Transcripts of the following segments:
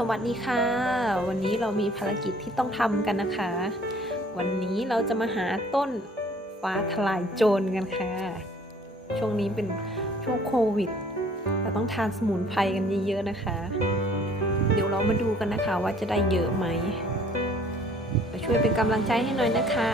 สวัสดีค่ะ วันนี้เรามีภารกิจที่ต้องทำกันนะคะ วันนี้เราจะมาหาต้นฟ้าทลายโจรกันค่ะ ช่วงนี้เป็นช่วงโควิดเราต้องทานสมุนไพรกันเยอะๆนะคะ เดี๋ยวเรามาดูกันนะคะว่าจะได้เยอะไหมมาช่วยเป็นกำลังใจให้หน่อยนะคะ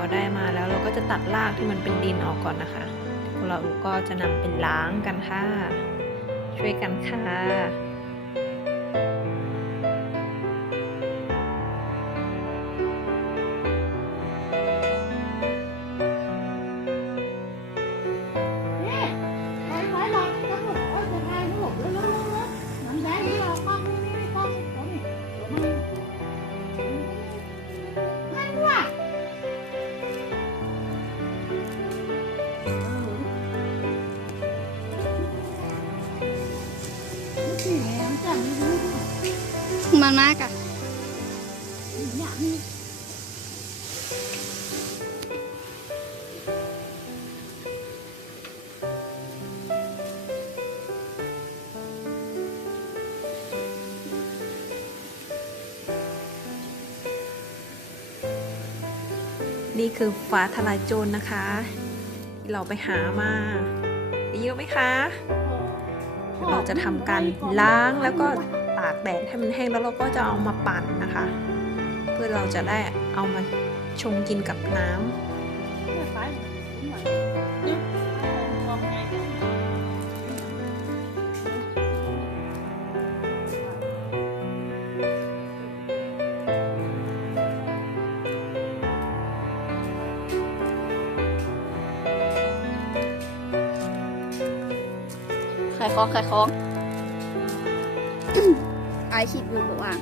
พอได้มาแล้วเราก็จะตัดรากที่มันเป็นดินออกก่อนนะคะเราก็จะนำเป็นล้างกันค่ะ ช่วยกันค่ะ มันมากอะนี่คือฟ้าทลายโจรนะคะ ที่เราไปหามาเยอะไหมคะ เราจะทำการล้างแล้วก็ตากแดดให้มันแห้งแล้วเราก็จะเอามาปั่นนะคะ เพื่อเราจะได้เอามาชงกินกับน้ำ ขายของขายของไอาชีพลุงบอกว่า